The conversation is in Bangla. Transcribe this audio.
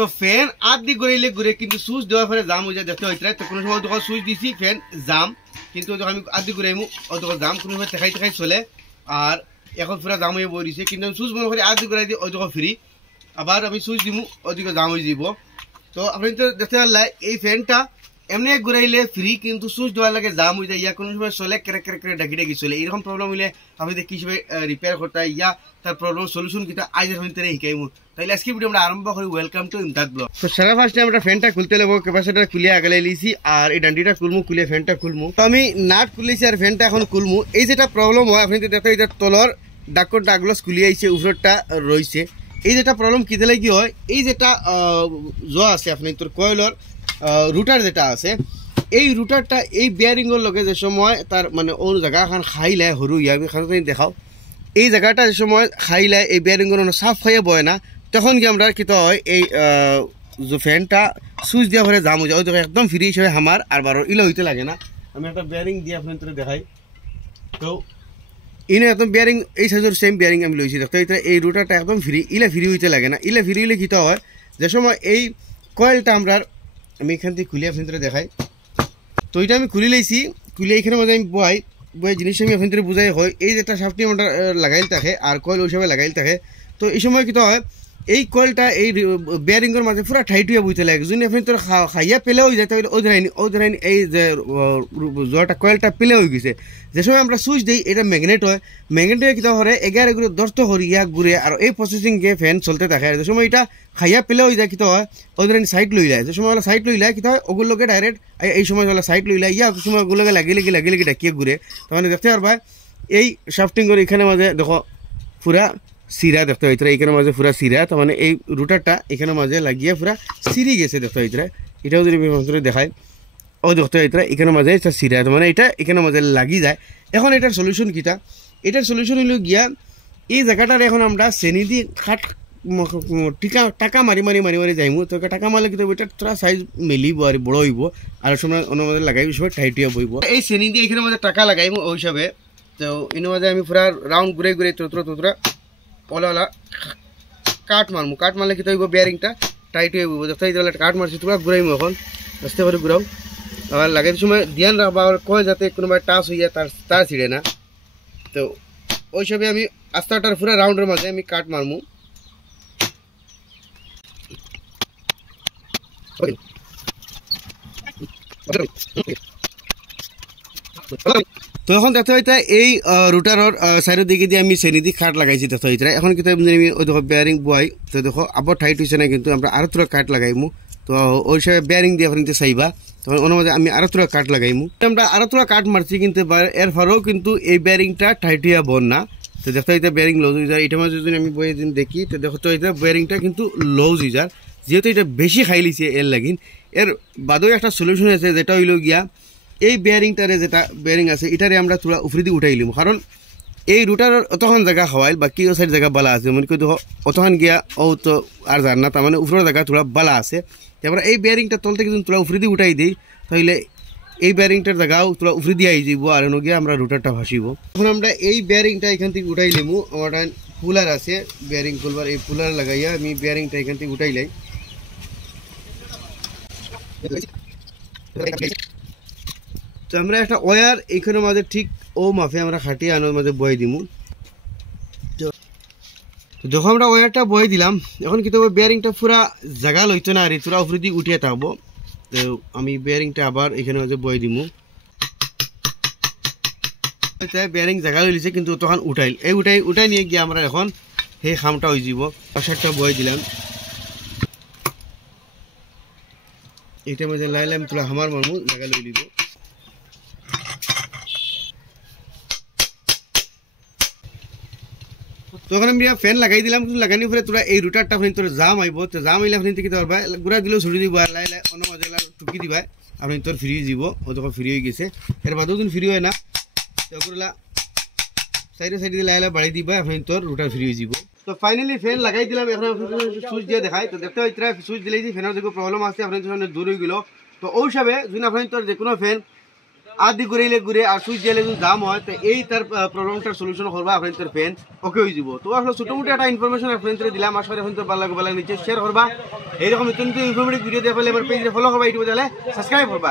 তো ফ্যান আধ দি ঘুরাইলে ঘুরে কিন্তু সুইচ দেওয়ার পরে জাম হয়ে যায় দেখতে হইতে তো কোনো সময় যখন সুইচ দিছি ফ্যান জাম কিন্তু যখন আমি আধ দি ঘুরাইমু ও তখন জাম কোনো সময় দেখাই দেখাই চলে আর এখন পুরা জাম হয়ে বই দিছে কিন্তু আমি সুইচ মনে করি আধ দি ঘুরাই দিই ওই যখন ফ্রি আবার আমি সুইচ দিমু ওদিকে জাম হয়ে যাব তো আপনি তো দেখতে পারলাই এই ফ্যানটা এমনি ঘুরাইলে ফ্রি কিন্তু সুইচ দেওয়ার লাগে জাম হয়ে যায় ইয়া কোনো সময় চলে ক্রেক ক্রেক করে ডাকি ডাকি চলে এরকম প্রবলেম হলে আপনি দেখি হিসেবে রিপেয়ার করতে ইয়া তার প্রবলেম সলিউশন কিটা আজের ভিতরে শিখাইমু তাহলে আজকে ভিডিও আমরা আরম্ভ করি ওয়েলকাম টু ইমদাদ ব্লগ তো সারা ফার্স্ট টাইম আমরা ফ্যানটা খুলতে লাগবো ক্যাপাসিটর খুলে আগালে লিছি আর এই ডান্ডিটা খুলমু খুলে ফ্যানটা খুলমু তো আমি নাট খুলেছি আর ফ্যানটা এখন খুলমু এই যেটা প্রবলেম হয় আপনি দেখো এটা তলর ডাকর ডাকগুলো খুলে আইছে উপরটা রইছে এই যেটা প্রবলেম কি দিলে কি হয় এই যেটা জো আছে আপনি তোর কয়েলর রুটার যেটা আছে এই রুটারটা এই বিয়ারিংয়ের লগে যে সময় তার মানে অন্য জায়গা এখন খাইলে সরু ইয়া দেখাও এই জায়গাটা যে সময় খাইলে এই বিয়ারিংয়ের সাফ খাইয়ে বয় না তখন কি আমরা কি হয় এই যে ফ্যানটা সুইচ দেওয়া পরে জাম হয়ে যায় একদম ফ্রি হিসেবে আমার আর বারো ইলে হইতে লাগে না আমি একটা বিয়ারিং দিয়ে আপনাদের দেখাই তো ইনে একদম বিয়ারিং এই সাইজের সেম বিয়ারিং আমি লইছি দেখতে এই রুটারটা একদম ফ্রি ইলে ফ্রি হইতে লাগে না ইলে ফ্রি হইলে কিতা হয় যে সময় এই কয়েলটা আমরা আমি এখান থেকে খুলে আপনাদের দেখাই তো এটা আমি খুলে লাইছি খুলে এইখানে মধ্যে আমি বই জিনিস আমি আপনাদের বুঝাই হয় এই যেটা সাপটি আমরা লাগাইল থাকে আর কয়েল ওই সময় লাগাইল থাকে তো এই সময় কিতা হয় এই কয়েলটা এই বিয়ারিংয়ের মাঝে পুরা টাইট হয়ে বুঝতে লাগে যদি আপনি তোর খাইয়া পেলে হয়ে যায় তাহলে ও ধরেন এই যে জোয়াটা কয়েলটা পেলে হয়ে গেছে যে সময় আমরা সুইচ দিই এটা ম্যাগনেট হয় ম্যাগনেট হয়ে কিতা করে 11 ঘুরে 10 করি ইয়া ঘুরে আর এই প্রসেসিং কে ফ্যান চলতে থাকে আর যে সময় এটা খাইয়া পেলে হয়ে যায় কিতা হয় ও ধরেন সাইড লই যায় যে সময় সাইড লই যায় কিতা হয় ওগুলোকে ডাইরেক্ট এই সময় সাইড লই যায় ইয়া সময় ওগুলোকে লাগিয়ে ডাকিয়ে ঘুরে তখন দেখতে পারবা এই শাফটিং করে এখানে মাঝে দেখো পুরা সিরা দেখতে হইতরা এখানে মাঝে পুরা সিরা তার মানে এই রুটারটা এখানে মাঝে লাগিয়ে পুরা সিরি গেছে দেখতে হইতরা এটাও যদি দেখায় ও দেখতে হইতরা এখানে মাঝে একটা সিরা তার মানে এটা এখানে মাঝে লাগি যায় এখন এটার সলিউশন কিটা এটার সলিউশন হইল গিয়া এই জায়গাটার এখন আমরা শ্রেণী দিয়ে খাট টাকা মারি মারি মারি মারি যাইমু তো টাকা মারলে কিন্তু এটা তোরা সাইজ মেলিব আর বড় হইব আর সময় অন্য মাঝে লাগাই সবাই টাইট হয়ে বইব এই শ্রেণী দিয়ে এখানে মাঝে টাকা লাগাইমু ওই হিসাবে তো এর মাঝে আমি পুরা রাউন্ড ঘুরে ঘুরে তোতরা ওলা কাট মারমু কাট মারলে কি হইব বিয়ারিংটা টাইট হয়ে বইব দেখতে কাট মারছি তোরা ঘুরাইমু এখন আস্তে করে ঘুরাও আবার লাগাইতে সময় ধ্যান রাখবা আর কয় যাতে কোনো টাচ হইয়া তার ছিঁড়ে না তো ওই সবে আমি আস্তাটার পুরা রাউন্ডের মাঝে আমি কাট মারমু তো এখন দেখতে হইতে এই রুটারের সাইডের দিকে দিয়ে আমি শ্রেণী দিয়ে কাঠ লাগাইছি দেখতে হইতে এখন কিন্তু আমি ওই দেখো বিয়ারিং বয় তো দেখো আবার টাইট হয়েছে না কিন্তু আমরা আরো তোরা কাঠ লাগাইমু তো ওই সময় বিয়ারিং দিয়ে আপনি চাইবা তখন ওর মধ্যে আমি আরো তোরা কাঠ লাগাইমু আমরা আরো তোরা কাঠ মারছি কিন্তু এর ফলেও কিন্তু এই বিয়ারিংটা টাইট হইয়া বন না তো দেখতে হইতে বিয়ারিং লুজ হয়ে যায় এটা মাঝে যদি আমি বই দিন দেখি তো দেখতে হইতে বিয়ারিংটা কিন্তু লুজ হয়ে যায় যেহেতু এটা বেশি খাই লিছে এর লাগিন এর বাদেও একটা সলিউশন আছে যেটা হইল গিয়া এই বিয়ারিংটারে যেটা বিয়ারিং আছে এটারে আমরা তোরা উপরে দিয়ে উঠাইলিম কারণ এই রুটার অতখান জায়গা খাওয়াইল বাকি ও সাইড জায়গা বালা আছে মনে করি দেখো অতখান গিয়া ও তো আর জান না তার মানে উপরের জায়গা তোরা বালা আছে তারপরে এই বিয়ারিংটা তল থেকে যদি তোরা উপরে দিয়ে উঠাই দিই তাহলে এই বিয়ারিংটার জায়গাও তোরা উপরে দিয়ে আই যাব আর গিয়া আমরা রুটারটা ভাসিব এখন আমরা এই বিয়ারিংটা এখান থেকে উঠাইলিমু আমার কুলার আছে বিয়ারিং খুলবার এই কুলার লাগাইয়া আমি বিয়ারিংটা এখান থেকে উঠাইলাই তো আমরা একটা ওয়ার এইখানের মাঝে ঠিক ও মাফে আমরা খাটিয়ে আনার মাঝে বয়ে দিমু তো যখন আমরা ওয়ারটা বয়ে দিলাম এখন কিন্তু বিয়ারিংটা পুরা জায়গা লইতো না আর তোরা উপরে দিয়ে উঠিয়ে থাকবো তো আমি বিয়ারিংটা আবার এখানে মাঝে বয়ে দিমু বিয়ারিং জায়গা লইছে কিন্তু তখন উঠাইল এই উঠাই নিয়ে গিয়ে আমরা এখন সেই খামটা হয়ে যাব পাশেরটা বয়ে দিলাম এইটার মধ্যে লাইলে আমি তোলা হামার মারমু জায়গা লই দিব তখন আমি ফ্যান লাগাই দিলাম কিন্তু লাগানি পরে তোরা এই রুটারটা আপনি তোর জাম আইব তো জাম আইলে আপনি কি পারবা গুড়া দিলেও ছুটি দিব আর লাইলে অন্য মাঝে টুকি দিবা আপনি তোর ফ্রি যাব ও তখন ফ্রি হয়ে গেছে এর বাদেও যদি ফ্রি হয় না তখন সাইডে দিয়ে লাইলে বাড়ি দিবা আপনি তোর রুটার ফ্রি হয়ে যাব তো ফাইনালি ফ্যান লাগাই দিলাম এখন সুইচ দিয়ে দেখাই তো দেখতে হইতে সুইচ দিলেই ফ্যানের যে প্রবলেম আছে আপনার সামনে দূর হয়ে গেল তো ওই হিসাবে যদি আপনি তোর যে কোনো ফ্যান আদি ঘুরে আর সুইচ দিলে যদি জাম হয় তো এই তার প্রবলেমটার সলিউশন করবা আপনার তোর ফ্যান ওকে হয়ে যাব। তো আসলে ছোটো মোটো একটা ইনফরমেশন আপনাদের দিলাম, আশা করি আপনাদের ভালো লাগবে, নিচে শেয়ার করবা। এইরকম নতুন ইনফরমেটিভ ভিডিও দেখলে এবার পেজে ফলো করবা, ইউটিউবে তাহলে সাবস্ক্রাইব করবা।